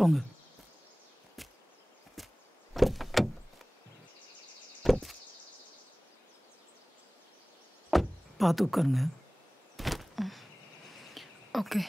போங்க. பார்த்து உட்காருங்க. ஓகே.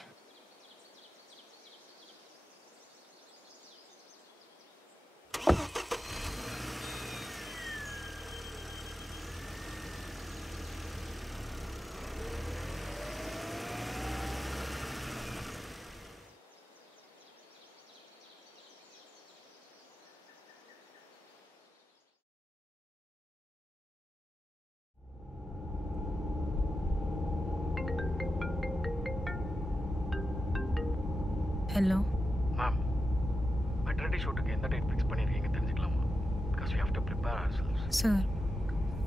ஹலோ மேம், மெட்டர்னிட்டி ஷூட்டுக்கு எந்த டேட் ஃபிக்ஸ் பண்ணியிருக்கீங்க தெரிஞ்சுக்கலாமா? Because we have to prepare ourselves. Sir,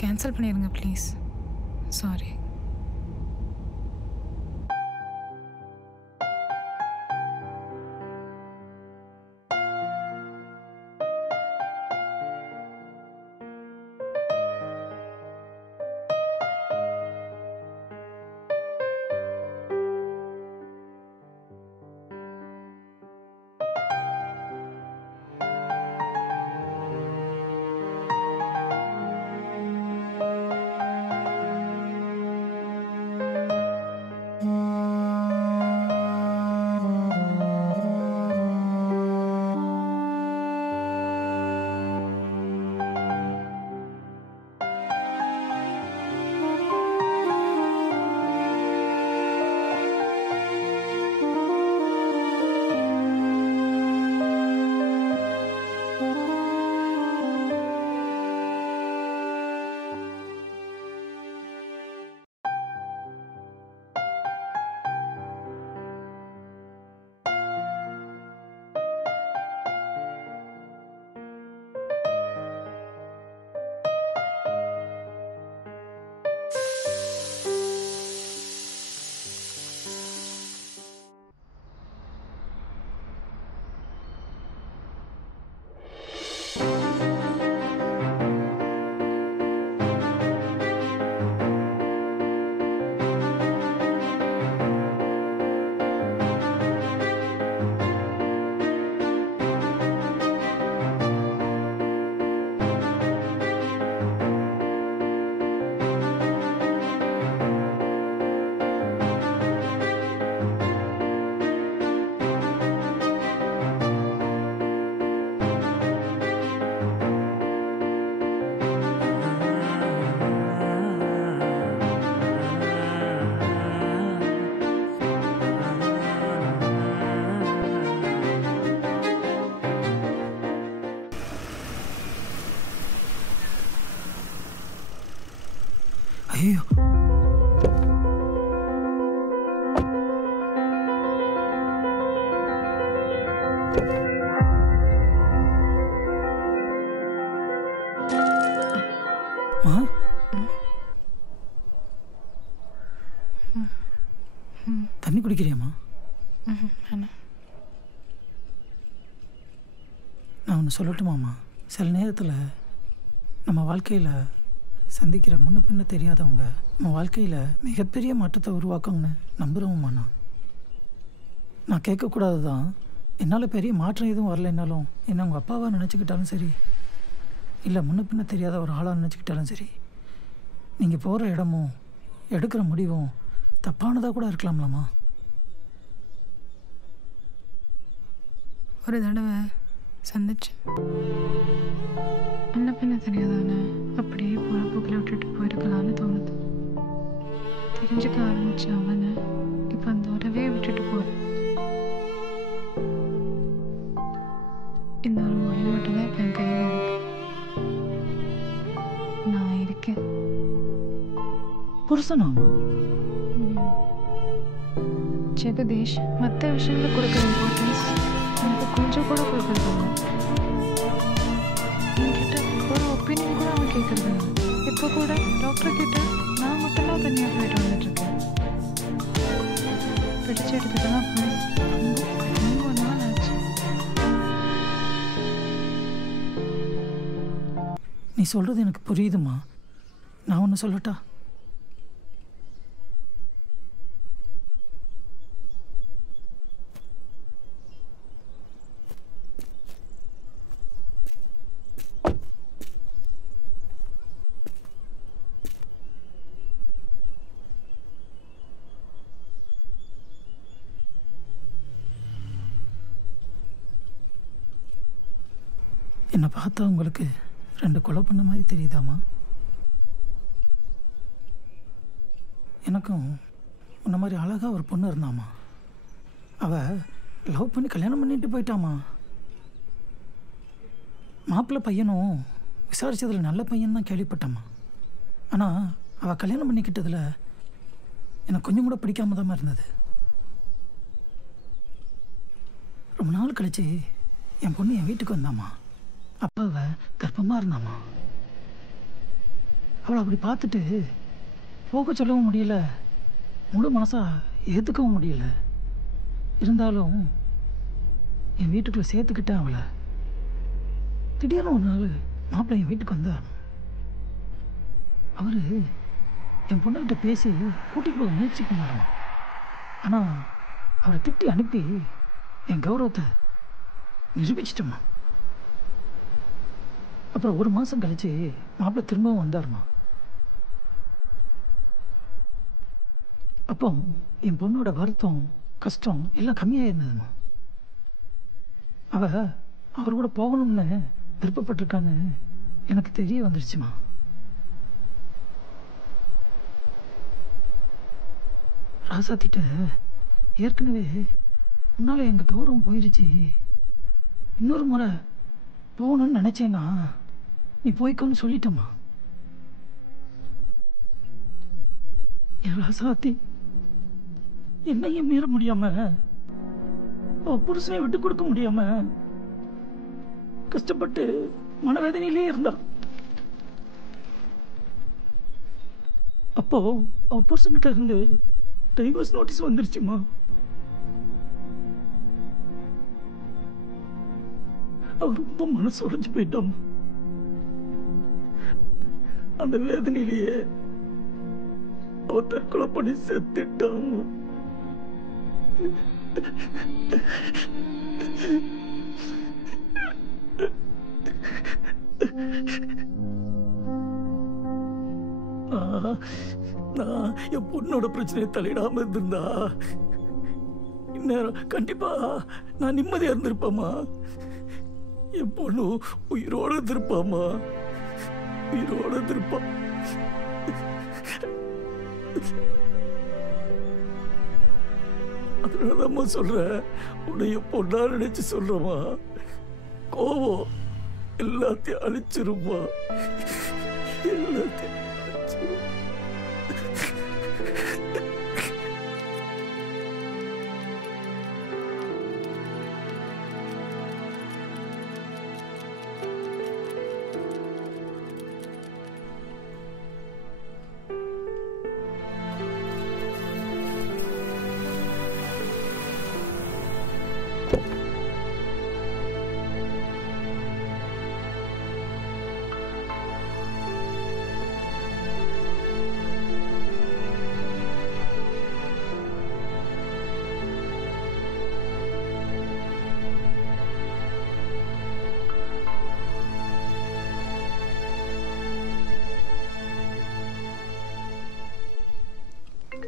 cancel பண்ணிடுங்க ப்ளீஸ். சாரி. ஐயோ, மா, தண்ணி குடிக்கிறியாம்மா? வேணாம். நான் ஒன்று சொல்லட்டுமாம்மா? சில நேரத்தில் நம்ம வாழ்க்கையில் சந்திக்கிற முன்ன பின்ன தெரியாதவங்க நம்ம வாழ்க்கையில் மிகப்பெரிய மாற்றத்தை உருவாக்குங்கன்னு நம்புகிறோம்மா. நான் கேட்கக்கூடாது தான். என்னால் பெரிய மாற்றம் எதுவும் வரலைன்னாலும் என்ன உங்கள் அப்பாவாக நினச்சிக்கிட்டாலும் சரி, இல்லை முன்ன பின்ன தெரியாத ஒரு ஆளாக நினச்சிக்கிட்டாலும் சரி, நீங்கள் போகிற இடமும் எடுக்கிற முடிவும் தப்பானதாக கூட இருக்கலாம்லாம்மா. ஒரு தடவை சந்திச்சேன். முன்ன பின்ன தெரியாதானே அப்படியே போகிற போக்கில் விட்டுட்டு போயிருக்கலான்னு தோணுது. தெரிஞ்சுக்க ஆரம்பிச்ச அவனை இப்போ அந்த உறவே விட்டுட்டு போகிறேன். இந்த ஒரு மொழி மட்டும்தான் இப்போ என் கையில் இருக்கு. நான் இருக்கேன். புருஷனா? ஜெகதீஷ் மற்ற விஷயங்களுக்கு கொடுக்குற இம்பார்ட்டன்ஸ் எனக்கு கொஞ்சம் கூட கொடுக்குறது இல்லை. என்கிட்ட ஒரு ஒப்பீனியன் கூட அவன் கேட்குறது இல்லை. இப்போ கூட டாக்டர் கிட்ட நான் மட்டும்தான் தனியாக போயிட்டு வந்துட்டுருக்கேன். பிடிச்ச இடத்துக்கு தான் போய் ரொம்ப நாள் ஆச்சு. நீ சொல்கிறது எனக்கு புரியுதுமா. நான் ஒன்று சொல்லட்டா? என்னை பார்த்தா உங்களுக்கு 2 கொலை பண்ண மாதிரி தெரியுதாம்மா? எனக்கும் உன்ன மாதிரி அழகாக ஒரு பொண்ணு இருந்தாம்மா. அவள் லவ் பண்ணி கல்யாணம் பண்ணிட்டு போயிட்டாம்மா. மாப்பிள்ளை பையனும் விசாரித்ததில் நல்ல பையன் தான் கேள்விப்பட்டம்மா. ஆனால் அவள் கல்யாணம் பண்ணிக்கிட்டதில் எனக்கு கொஞ்சம் கூட பிடிக்காம தான் இருந்தது. ரொம்ப நாள் கழிச்சு என் பொண்ணு என் வீட்டுக்கு வந்தாம்மா. அப்போ அவள் கர்ப்பமாக இருந்தாம்மா. அவளை அப்படி பார்த்துட்டு போக சொல்லவும் முடியல, முழு மனசாக ஏற்றுக்கவும் முடியல. இருந்தாலும் என் வீட்டுக்குள்ளே சேர்த்துக்கிட்டேன் அவளை. திடீர்னு ஒரு நாள் மாப்பிள்ளை என் வீட்டுக்கு வந்தார். அவர் என் பொண்ணுக்கிட்ட பேசி கூட்டிகிட்டு போக முயற்சி பண்ணாராம். ஆனால் அவரை திட்டி அனுப்பி என் கௌரவத்தை நிரூபிச்சிட்டோம்மா. அப்புறம் 1 மாதம் கழிச்சு மாப்பிள்ளை திரும்பவும் வந்தாருமா. அப்போ என் பொண்ணோட வருத்தம் கஷ்டம் எல்லாம் கம்மியாக இருந்ததுமா. அவர் கூட போகணும்னு விருப்பப்பட்டிருக்கான்னு எனக்கு தெரிய வந்துருச்சுமா. ராசாத்திட்ட ஏற்கனவே முன்னால் எங்கள் கௌரவம் போயிடுச்சு, இன்னொரு முறை போகணும்னு நினச்சேன்னா நீ போய்க்கோன்னு சொல்லிட்டம்மா. என் ராசாத்தி என்னையும் மீற முடியாம, புருஷனை விட்டு கொடுக்க முடியாம கஷ்டப்பட்டு மனவேதனையிலே இருந்தா. அப்போ அவ புருஷன்கிட்ட இருந்து டைவர்ஸ் நோட்டீஸ் வந்துருச்சுமா. அவர் ரொம்ப மனசு உடைஞ்சு போயிட்டான். அந்த வேதனையிலேயே அவ தற்கொலை பண்ணி செத்துட்டான். நான் என் பொண்ணோட பிரச்சனையை தலையிடாம இருந்திருந்தா இந்நேரம் கண்டிப்பா நான் நிம்மதியா இருந்திருப்பேம்மா. என் பொண்ணு உயிரோட இருந்திருப்பாம்மா, உயிரோட இருந்திருப்பா. அதனாலதாம்மா சொல்றேன், உன்னைய பொண்ணா நினைச்சு சொல்றமா. கோவம் எல்லாத்தையும் அழிச்சிருமா, எல்லாத்தையும் அழிச்சிரும்.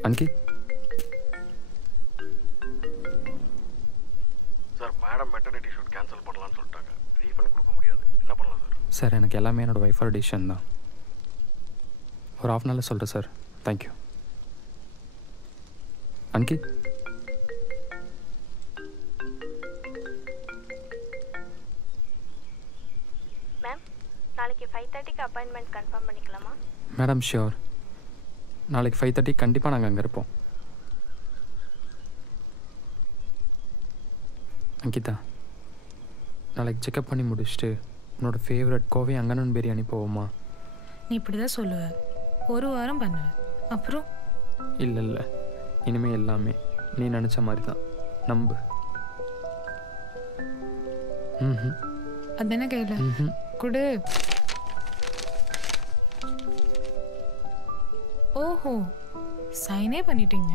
Ankit sir, madam maternity shoot cancel பண்ணலான்னு சொல்லிட்டாங்க. ரீஃபண்ட் கொடுக்க முடியாது. என்ன பண்ணலாம் சார்? சார், எனக்கு எல்லாமே என்னோடய ஒய்ஃபோட டிசிஷன் தான். ஒரு ½ நாளில் சொல்கிறேன் சார். தேங்க்யூ. அன்கித், மேம், நாளைக்கு 5:30க்கு அப்பாயின்மெண்ட் கன்ஃபார்ம் பண்ணிக்கலாமா? Madam sure. நாளைக்கு 5:30 கண்டிப்பாக நாங்கள் அங்கே இருப்போம். அங்கிதா, நாளைக்கு செக்அப் பண்ணி முடிச்சுட்டு உன்னோட ஃபேவரட் கோவை அங்கனன் பிரியாணி போவோமா? நீ இப்படி தான் சொல்லுவ. 1 வாரம் பண்ண, அப்புறம் இல்லை இல்லை, இனிமேல் எல்லாமே நீ நினச்ச மாதிரி தான். நம்பு. ம். அது என்ன கையில் கொடு. ஓஹோ, சைனே பண்ணிட்டீங்க.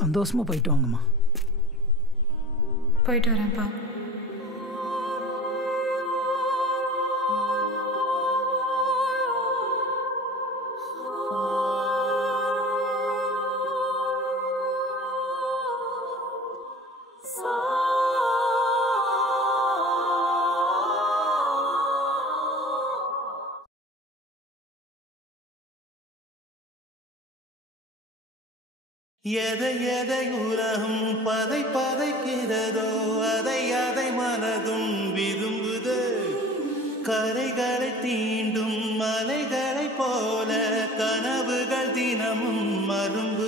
சந்தோஷமாக போயிட்டு வாங்கம்மா. போயிட்டு வரேன்ப்பா. எதை எதை உலகம் பதை பதைக்கிறதோ அதை அதை மனதும் விரும்புது. கரைகளை தீண்டும் மலைகளை போல கனவுகள் தினமும் மரும்பு.